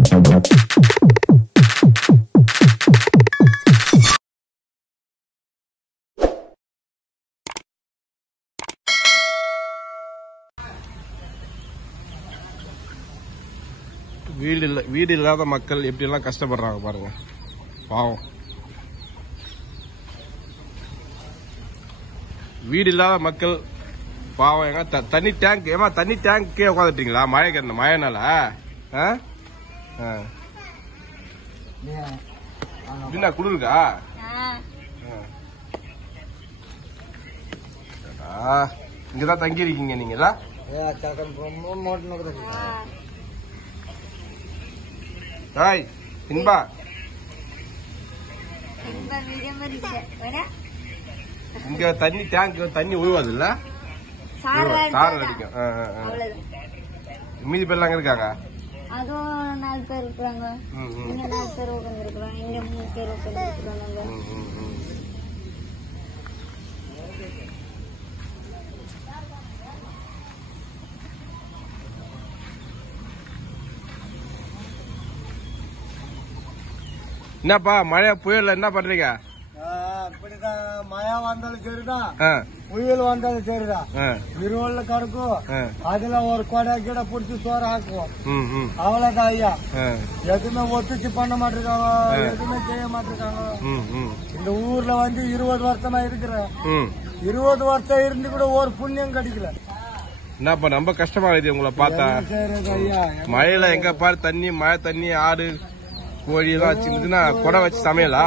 வீடு இல்லாத மக்கள் எப்படி எல்லாம் கஷ்டப்படுறாங்க பாருங்க, பாவம். வீடு இல்லாத மக்கள் பாவம். எங்க தண்ணி டேங்க், ஏமா தண்ணி டேங்கே உட்காந்துட்டீங்களா? மழைனால என்ன குளிருக்கா? இங்கதான் தங்கி இருக்கீங்க நீங்களா? ஹாய் இன்பா, இங்க தண்ணி டேங்க் தண்ணி உழுவாது இல்ல? சாரல் அடிக்கும். மீதி பேர்லாம் இருக்காங்க. அதுவும் 4 பேர் இருக்காங்க. இங்க 4 பேர் உட்கார்ந்து இருக்காங்க. இங்க 3 பேர் உட்கார்ந்து இருக்காங்க. என்னப்பா மழை புயல் என்ன பண்றீங்க? மழை வந்தாலும் சரிதான், புயல் வந்தாலும் சரிதான். இருவல்ல கிடக்கும். அதுல ஒரு கொடை கீழே பிடிச்சி சோறு ஆக்குவோம். அவ்வளவுதான் ஐயா. எதுவுமே ஒத்துச்சு பண்ண மாட்டிருக்காங்க, எதுவுமே செய்ய மாட்டிருக்காங்க. இந்த ஊர்ல வந்து 20 வருஷமா இருக்கிறேன். 20 வருஷம் இருந்து கூட ஒரு புண்ணியம் கிடைக்கல. என்னப்பா ரொம்ப கஷ்டமா இருக்குது உங்களை பார்த்தா. மழையில எங்க பாரு தண்ணி, மழை தண்ணி, ஆடு கோழி எல்லாம் வச்சுருந்துச்சுன்னா கொடை வச்சு சமையலா?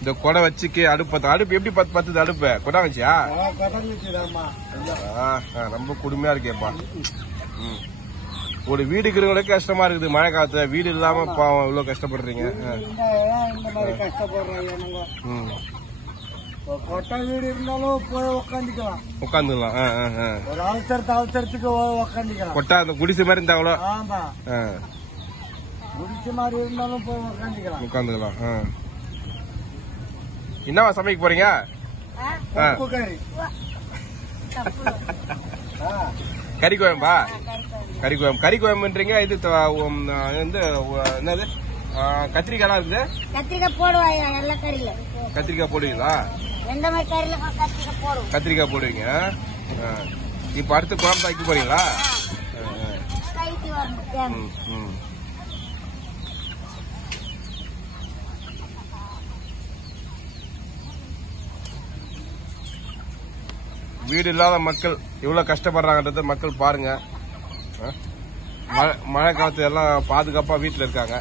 இந்த கொடை வச்சுக்கு அடுப்பு எப்படி பத்துது? அடுப்பு கொடை வச்சியா? ரொம்ப கொடுமையா இருக்கேப்பா. ஒரு வீடு இருக்கிறவங்களுக்கு கஷ்டமா இருக்குது. மழை காலத்துல வீடு இல்லாம பாவம் இவ்வளவு கஷ்டப்படுறீங்க. கொட்டை வீடு இருந்தாலும் போய் உட்காந்துக்கலாம். ஒரு அவசரத்துக்கு உட்காந்துக்கலாம். கொட்டா அந்த குடிசை மாதிரி இருந்தாங்களோ? ஆமா, குடிசை மாதிரி இருந்தாலும் போய் உட்காந்துக்கலாம். என்னவா சமைக்க போறீங்க? கறி குழம்பா? கறி குழம்புன்றீங்க. இது என்னது கத்திரிக்காய் இருக்குது? கத்திரிக்காய் போடுவாங்க. நல்ல கறியில கத்திரிக்காய் போடுவீங்களா? கத்திரிக்காய் போடுவீங்க. இப்ப அடுத்து குழம்பு வைக்க போறீங்களா? வீடு இல்லாத மக்கள் எவ்வளவு கஷ்டப்படுறாங்கன்றத மக்கள் பாருங்க. மழை காலத்துல எல்லாம் பாதுகாப்பா வீட்டுல இருக்காங்க.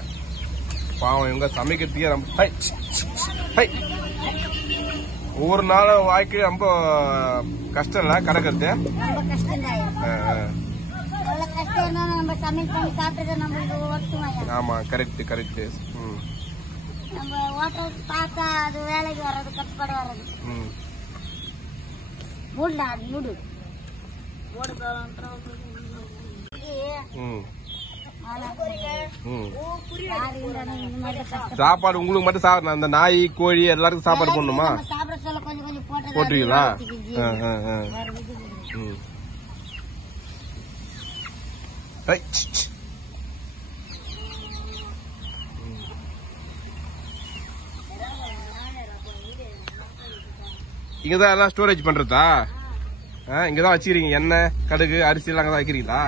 பாவம் இவங்க சமைக்கிறதுக்கே ரொம்ப ஒவ்வொரு நாளும் வாழ்க்கை ரொம்ப கஷ்டம் இல்ல கடக்கிறது. ஆமா, கரெக்ட். சாப்பாடு உங்களுக்கு மட்டும் சாப்பிடணும். அந்த நாய் கோழி எல்லாருக்கும் சாப்பாடு போடணுமா? போட்டுவீங்களா? இங்கதான் எல்லாம் ஸ்டோரேஜ் பண்றதா? இங்கதான் வச்சுக்கிறீங்க எண்ணெய், கடுகு, அரிசி எல்லாம் அங்கதான் வைக்கிறீங்களா?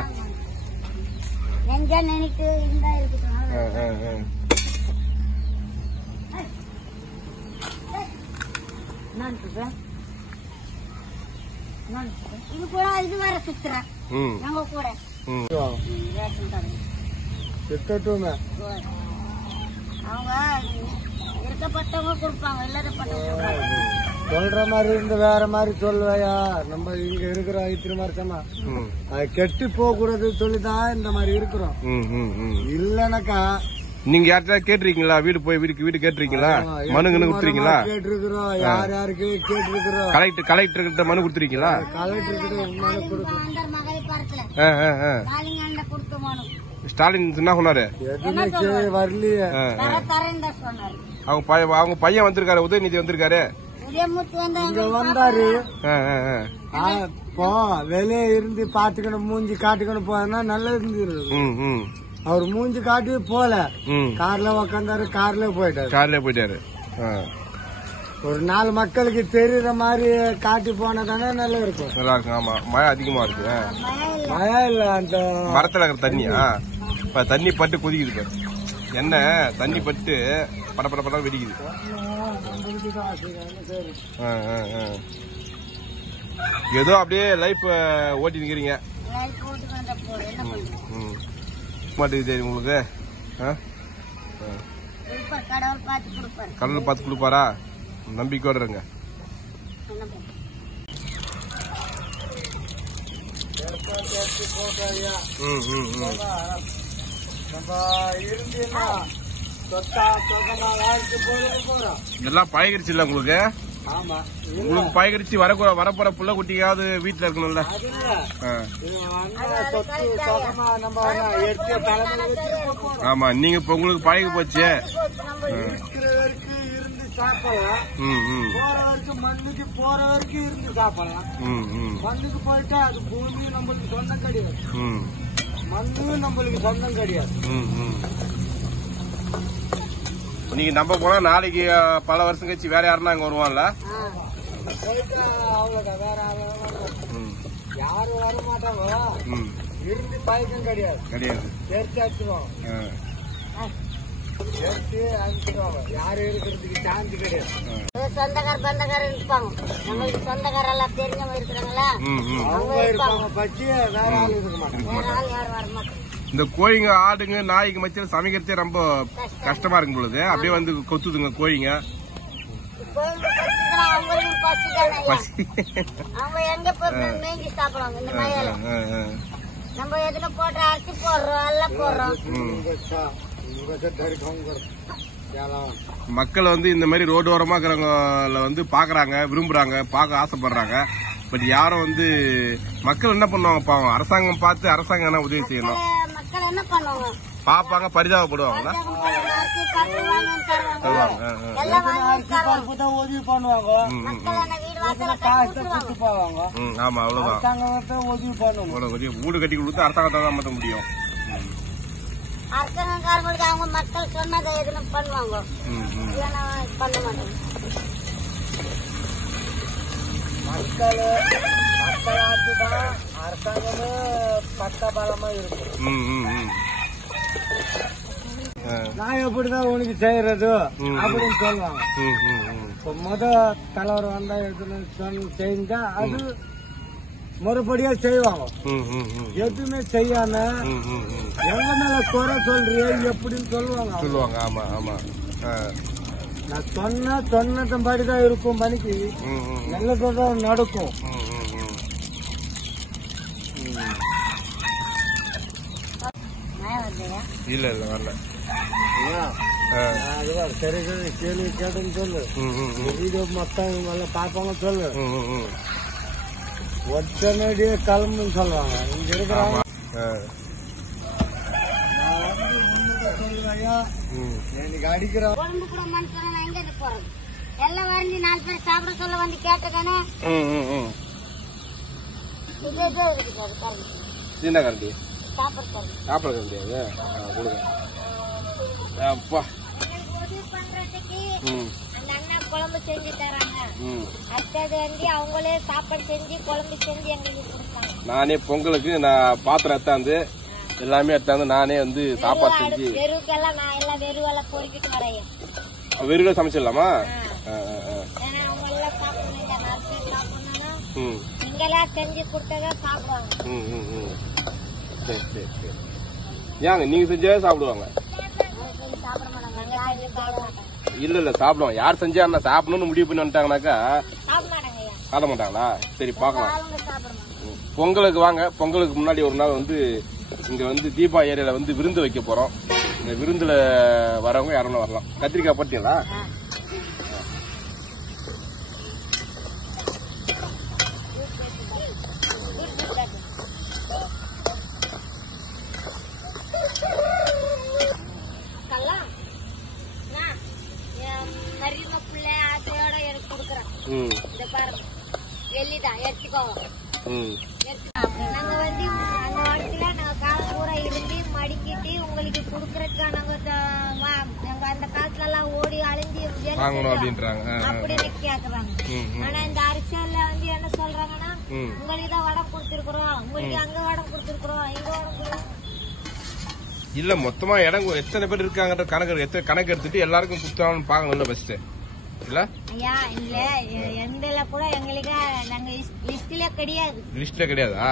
இது கூட இது வேற சுத்துறேன் கூட அவங்க இருக்கப்பட்டவங்க கொடுப்பாங்க. இல்லாதப்பட்டவங்க சொல்ற மாதிரி இருந்து வேற மாதிரி சொல்லுவையா? நம்ம இங்க இருக்கிற இத்தனை வருஷமா கெட்டு போக கூடாது சொல்லிதான் இந்த மாதிரி இருக்கிறோம். இல்லனாக்கா நீங்க யார்கிட்ட கேட்டிருக்கீங்களா? வீடு கேட்டிருக்கீங்களா? மனு கொடுத்துருக்கீங்களா? கேட்டிருக்கிறோம். யாருக்கு கேட்டிருக்கிறோம்? கலெக்டர் கிட்ட மனு கொடுத்துருக்கீங்களா? கலெக்டர் கிட்ட மனு கொடுக்கணும். ஸ்டாலின் என்ன சொன்னாரு? எதுவுமே வரலையே. அவங்க பையன் வந்திருக்காரு, உதயநிதி வந்திருக்காரு. இங்க வந்தாரு. இப்போ வெளியே இருந்து பாத்துக்கணும் மூஞ்சி காட்டுக்கணும் போனா நல்லா இருந்துரு. அவர் மூஞ்சி காட்டி போல கார்ல உக்காந்தாரு, கார்ல போயிட்டாரு. ஒரு 4 மக்களுக்கு தெரியுற மாதிரி காட்டி போனதானே நல்லா இருக்கும். நல்லா இருக்கும். ஆமா, மழை அதிகமா இருக்கு. மழை இல்ல, அந்த மரத்துல இருக்கிற தண்ணியா இப்ப தண்ணி பட்டு கொதிக்குது பாரு. என்ன தண்ணி பட்டு பட பட படம் வெடிக்குது. ஏதோ அப்படியே லைஃப் ஓட்டி நிக்கிறீங்க. மாட்டேங்குது தெரியும் உங்களுக்கு. கடவுள் பார்த்து கொடுப்பாரா? நம்பிக்கையோட இருங்க. எல்லாம் பழகிருச்சு இல்ல உங்களுக்கு? உங்களுக்கு பழகிருச்சு. வரப்போற புள்ள குட்டியாவது வீட்டுல இருக்கணும்ல. ஆமா, நீங்க இப்ப உங்களுக்கு பழகி போச்சு. மண்ணுக்கு போற வரைக்கும் இருந்து சாப்பிடலாம். மண்ணுக்கு போயிட்டா அது பூமி நம்மளுக்கு சொந்தம் கிடையாது. மண்ணு நம்மளுக்கு சொந்தம் கிடையாது. நீங்க நம்ப போனா நாளைக்கு பல வருஷம் கழிச்சு வேற யாருன்னா அங்க வருவான்ல? அவ்வளவுதான், வேற யாரும் வர மாட்டாங்க. இருந்து பழக்கம் கிடையாது. சேர்த்து அடிச்சிருவாங்க. யாரும் இருக்கிறதுக்கு சாந்தி கிடையாது. சொந்தக்கார பந்தக்கார இருப்பாங்க. நம்மளுக்கு சொந்தக்கார எல்லாம் தெரிஞ்சவங்க இருக்கிறாங்களா, அவங்க இருப்பாங்க. பற்றி வேற ஆள் இருக்க மாட்டாங்க. வேற ஆள் யாரும் வர மாட்டாங்க. இந்த கோழிங்க ஆடுங்க நாய்க்கு மத்தியில் சமைக்கிறதே ரொம்ப கஷ்டமா இருக்கும் பொழுது அப்படியே வந்து கொத்துதுங்க கோழிங்க. அவங்களுக்கு பசி தானே. அவங்க எங்க போய் மேய்ஞ்சி சாப்பிடுவாங்க இந்த மழையில. நம்ம எதுல போட்டு அரிசி போடுறோம், எல்லாம் போடுறோம். மக்கள் வந்து இந்த மாதிரி ரோடோரமா இருக்கிறவங்கள வந்து பாக்குறாங்க, விரும்புறாங்க, பார்க்க ஆசைப்படுறாங்க. பட் யாரும் வந்து மக்கள் என்ன பண்ணுவாங்க பாவம். அரசாங்கம் பார்த்து அரசாங்கம் என்ன உதவி செய்யணும். மக்கள் என்ன பண்ணுவாங்க, பாப்பாங்க, பரிதாபப்படுவாங்களா? உதவி பண்ணுவாங்க. ஆமா, அவ்வளவுதான். உதவி பண்ணுவாங்க. வீடு கட்டி கொடுத்து அரசாங்கத்தை தான் மாற்ற முடியும். அரசாங்கக்காரங்களுக்கு அவங்க மக்கள் சொன்னதை எதுவும் பண்ணுவாங்க, பண்ண மாட்டாங்க. மக்களாட்சிதான் அரசாங்கமே பக்க பலமா இருக்கும். நான் எப்படிதான் உனக்கு செய்யறது அப்படின்னு சொல்லுவாங்க. இப்ப தலைவர் வந்தா செஞ்சா அது முறைப்படியா செய்வாங்க. எதுவுமே செய்யாம எங்க மேல குறை சொல்றிய எப்படின்னு சொல்லுவாங்க. ஆமா ஆமா, நான் சொன்னபடிதான் இருக்கும். மணிக்கு நல்லதான் நடக்கும். இல்ல இல்ல வரல. சரி சரி, கேள்வி கேட்டுன்னு சொல்லு. வீடியோ மொத்தம் நல்லா பார்ப்பாங்க சொல்லு. உடனடியே கிளம்புன்னு சொல்லுவாங்க. இங்க இருக்கிறாங்க எனக்கு அடிக்கிறோம். உடம்பு கூட மனுஷன் எங்க போறது எல்லாம் வரைஞ்சி 4 பேர் சாப்பிட சொல்ல வந்து கேட்டதானே. இதே இருக்குது சின்ன கரண்டி சாப்பிட சாப்பிட முடியாது. அப்பா உதவி பண்றதுக்கு அந்த அண்ணா குழம்பு செஞ்சு தராங்க. அடுத்தது வந்து அவங்களே சாப்பாடு செஞ்சு குழம்பு செஞ்சு எங்களுக்கு கொடுத்தாங்க. நானே பொங்கலுக்கு நான் பாத்திரம் எடுத்தாந்து எல்லாமே எடுத்தாந்து நானே வந்து சாப்பாடு செஞ்சு வெறுக்கெல்லாம் நான் எல்லாம் வெறுவெல்லாம் பொறுக்கிட்டு வரேன். வெறுவை சமைச்சிடலாமா? அவங்க எல்லாம் சாப்பிடணும். அரிசி சாப்பிடணும். நீங்கெல்லாம் செஞ்சு கொடுத்ததா சாப்பிடுவாங்க. சரி சரி சரி. ஏங்க நீங்க செஞ்சா சாப்பிடுவாங்க? சாப்பிட மாட்டாங்க. இல்ல இல்ல சாப்பிடுவாங்க. யார் செஞ்சா சாப்பிடணும்னு முடிவு பண்ணி வந்துட்டாங்கனாக்கா சாப்பிட மாட்டாங்களா? சரி பாக்கலாம். பொங்கலுக்கு வாங்க. பொங்கலுக்கு முன்னாடி ஒரு நாள் வந்து இங்க வந்து தீபா ஏரியால வந்து விருந்து வைக்க போறோம். இந்த விருந்துல வரவங்க யாரும் வரலாம். கத்திரிக்காய் போட்டீங்களா? எடுத்துக்கோ. நாங்க வந்து அந்த வண்டியில நாங்க காலம் பூரா இருந்து மடிக்கிட்டு உங்களுக்கு குடுக்கறதுக்காக நாங்க அந்த காசுல எல்லாம் ஓடி அழிஞ்சு அப்படின்னு கேக்குறாங்க. ஆனா இந்த அரசியல்ல வந்து என்ன சொல்றாங்கன்னா உங்களுக்கு தான் வடம் கொடுத்திருக்கிறோம், உங்களுக்கு அங்க வடம் கொடுத்திருக்கிறோம், இங்க வடம் கொடுக்கிறோம். இல்ல மொத்தமா இடம் எத்தனை பேர் இருக்காங்கன்ற கணக்கு எடுத்துட்டு எல்லாருக்கும் குடுத்தாலும் பாக்கணும்ல ஃபர்ஸ்ட் இல்ல ஐயா. இல்ல எந்தல கூட எங்களுக்கு நாங்க லிஸ்ட்ல கிடையாது. லிஸ்ட்ல கிடையாதா?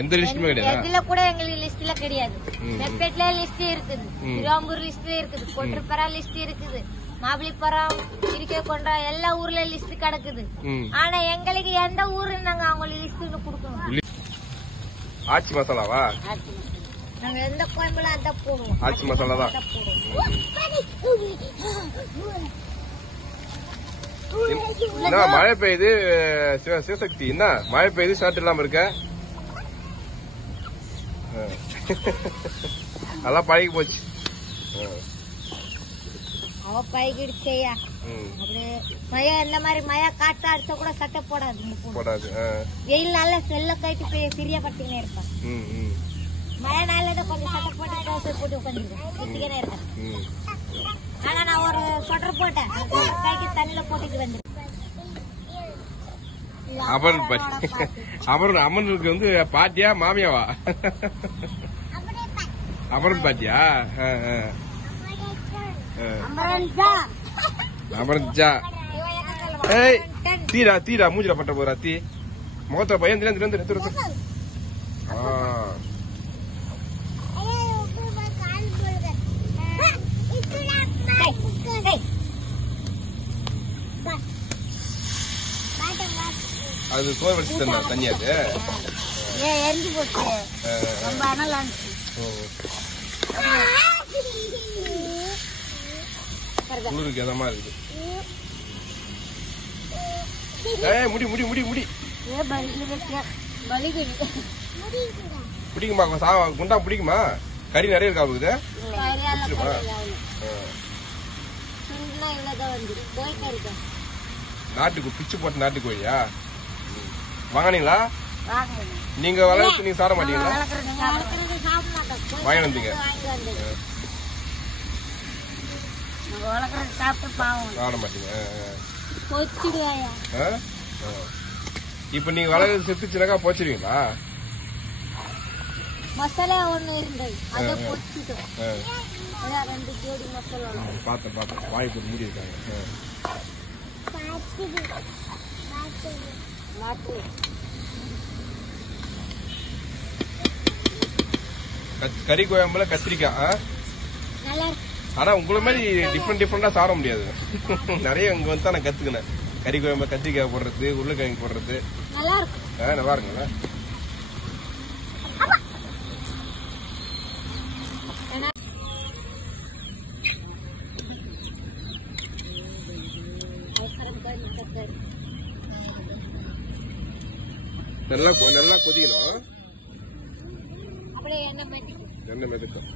எந்த லிஸ்ட்லயும் கிடையாது. எதுல கூட எங்களுக்கு லிஸ்ட்ல கிடையாது. வெப்சைட்ல லிஸ்ட் இருக்குது, திருவாம்பூர் லிஸ்ட்ல இருக்குது, கொட்டப்பரா லிஸ்ட் இருக்குது, மாபிளிப்பரம், இருக்க கொண்டா எல்லா ஊர்ல லிஸ்ட் கிடக்குது. ஆனா எங்களுக்கு எந்த ஊரு நாங்க அவங்களுக்கு லிஸ்ட் கொடுக்கணும். ஆச்சி மசாலாவா? நாங்க எந்த கோயம்புல அத போடுவோம். ஆச்சி மசாலா தான். என்ன மழை பெய்யுது சிவசக்தி? என்ன மழை பெய்யுது ஷர்ட் இல்லாம இருக்க? நல்லா பழகி போச்சு. அவ பழகிடுச்சையா. மழை இந்த மாதிரி மழை காற்று அடிச்சா கூட சட்டை போடாது. வெயில் நாள்ல செல்ல கட்டி பிரியப்பட்டுனே இருப்பான். மழை நாள்ல கொஞ்சம் சட்டை போட்டு ட்ரௌசர் போட்டு உட்காந்துருக்கேன் இருக்கேன். ஆனா நான் ஒரு ஸ்வெட்டர் போட்டேன், கைக்கு தண்ணில போட்டுட்டு வந்துருக்கேன். அமரனுக்கு வந்து பாட்டியா மாமியாவா? அமரன் பாட்டியா? அமரன்ஜா. தீரா தீரா மூஞ்சில பட்ட போறா தீ முகத்துல பையன் அது சோறு வச்சு தந்தா தனியாது எரிஞ்சு போச்சு. ரொம்ப அனலா குளிருக்கு எதமா இருக்குது. முடி முடி முடி முடி பிடிக்குமா? குண்டா பிடிக்குமா? கறி நிறைய இருக்கா இருக்குது? நாட்டுக்கு பிச்சு போட்டு நாட்டுக்கோழியா வாங்கினீங்களா? நீங்க வளர்த்து நீங்க சாப்பிட மாட்டீங்களா? வாங்கி வந்தீங்க சாப்பிட மாட்டீங்க. இப்ப நீங்க வளர்த்து செத்துச்சுனாக்கா போச்சிருவீங்களா? மசாலா ஒண்ணு இருந்தது அத பொச்சிட்டோம். 2 ஜோடி மசாலா பாத்தேன் வாய் போட்டு மூடி இருக்காங்க. கறி கோயம்புல கத்திரிக்காய். ஆனா உங்களை மாதிரி டிஃப்ரெண்டா சாப்பிட முடியாது. நிறைய இங்க வந்து நான் கத்துக்கினேன். கறி கோயம்புல கத்திரிக்காய் போடுறது, உருளைக்கிழங்கு போடுறது நல்லா இருக்குங்களா? நல்லா கொதிக்கணும். எண்ணெய் மெதுக்கும்.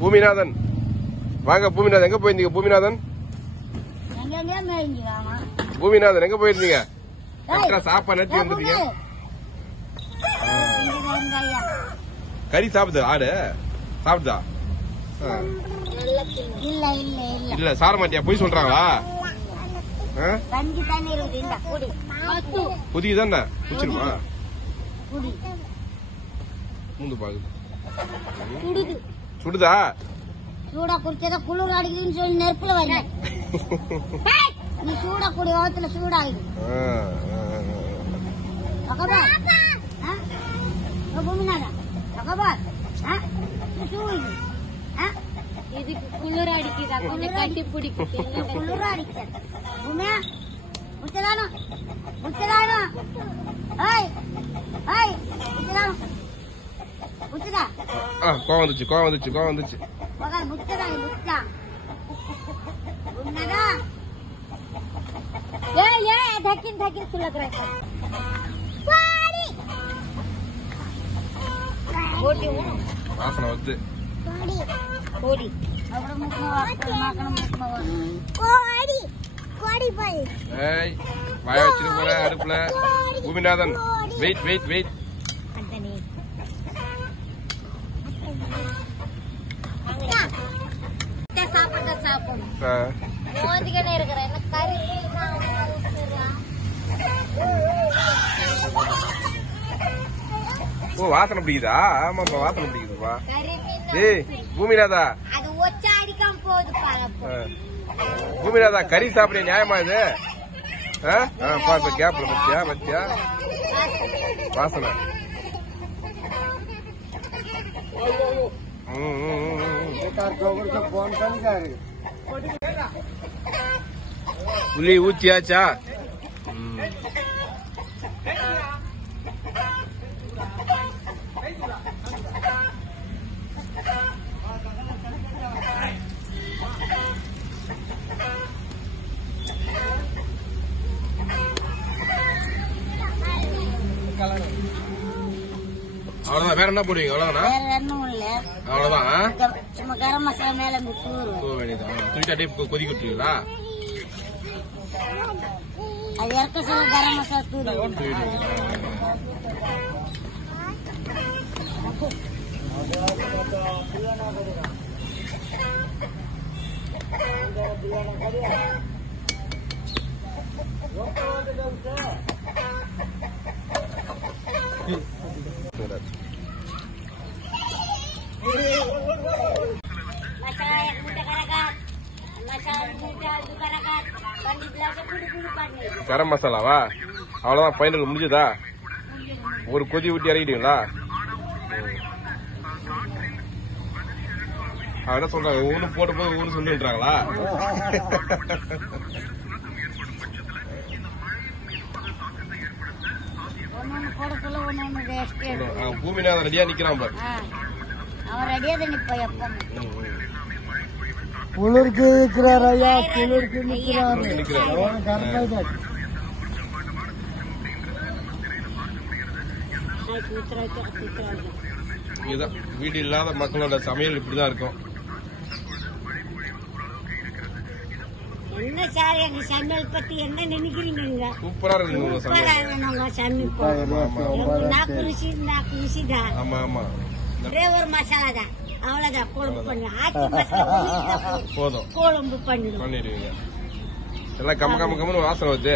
பூமிநாதன் வாங்க. பூமிநாதன் எங்க போயிருந்தீங்க? பூமிநாதன் எங்க போயிருந்தீங்க? சாப்பாடு நிறுத்தி வந்துட்டீங்க. கறி சாப்பிடுது ஆடு சாப்பிடுதா? இல்ல சார மாட்டியா? போய் சொல்றாங்களா? புதியதானே குச்சிருமா? மூந்து பாக்குது. சுடுதா? சூடா குடிச்சதா குளிர் அடிக்குதுன்னு சொல்லி நெருப்புல வரல. நீ சூடா குடி, ஓத்துல சூடாகுது. இதுக்கு குளிர அடிக்குதா கொஞ்சம் கட்டி பிடிக்குது குளிர அடிக்க முச்சதானோ முச்சதானோ முச்சதா கோவம் வந்துச்சு கோவம் வந்துச்சு கோவம் வந்துச்சு முச்சதா முச்சா உன்னதா ஏ धकिन धकिन सुलग रहा है கோடி வாசனை வந்து கோடி அவட முக்கமா மாக்கணும் முக்கமா கோடி கோடி போய் ஏய் வாய வச்சிட்டு போற அடுப்புல பூமிநாதன் வெயிட் வெயிட் வெயிட் அந்தனே சாப்பிடு மோதிகனே இருக்கற என்ன கறி ஓ வாசனை பிடிக்குதா ஆமாப்பா வாசனை பிடிக்குதுப்பா ஏய் பூமிநாதா அது ஒச்ச அடிக்காம போகுது பாலப்போ பூமிநாதா கறி சாப்பிட நியாயமா இது பாப்பா கேப்ல பத்தியா பத்தியா வாசனை புளி ஊத்தியாச்சா அவ்வளவுதான் வேற என்ன போடுவீங்க அவ்வளவுதானா வேற ஒண்ணும் இல்ல அவ்வளவுதான் சும்மா கரம் மசாலா மேல தூள் வேண்டியதான் தூக்கிட்டாட்டே கொதிக்க விட்டுருவீங்களா அது இறக்க சொல்ல கரம் மசாலா தூள் கரம் மசாலாவா அவ்வளவுதான் ஃபைனல் முடிஞ்சதா ஒரு கொதி ஊட்டி இறக்கிட்டீங்களா என்ன சொல்றாங்க ஒண்ணு போட்டு போய் ஒண்ணு சொல்லிடுறாங்களா பூமிநாதன் ரெடியா நிக்கிறான் பாரு அவன் ரெடியா தான் நிப்பா எப்ப குளிருக்கு இருக்கிறார் ஐயா குளிருக்கு நிற்கிறார் இதுதான் வீடு இல்லாத மக்களோட சமையல் இப்படிதான் இருக்கும் என்ன சார் எங்க சமையல் பத்தி என்ன நினைக்கிறீங்க சூப்பரா இருக்கு உங்க சமையல் சமைப்போம் நாக்கு ருசி தான் ஆமா ஆமா ஒரே ஒரு மசாலா தான் அவ்வளவுதான் குழம்பு பண்ணி ஆச்சி மசாலா போதும் குழம்பு பண்ணிடுவீங்க எல்லாம் கம்ம கம்ம கம்மனு வாசனை வருது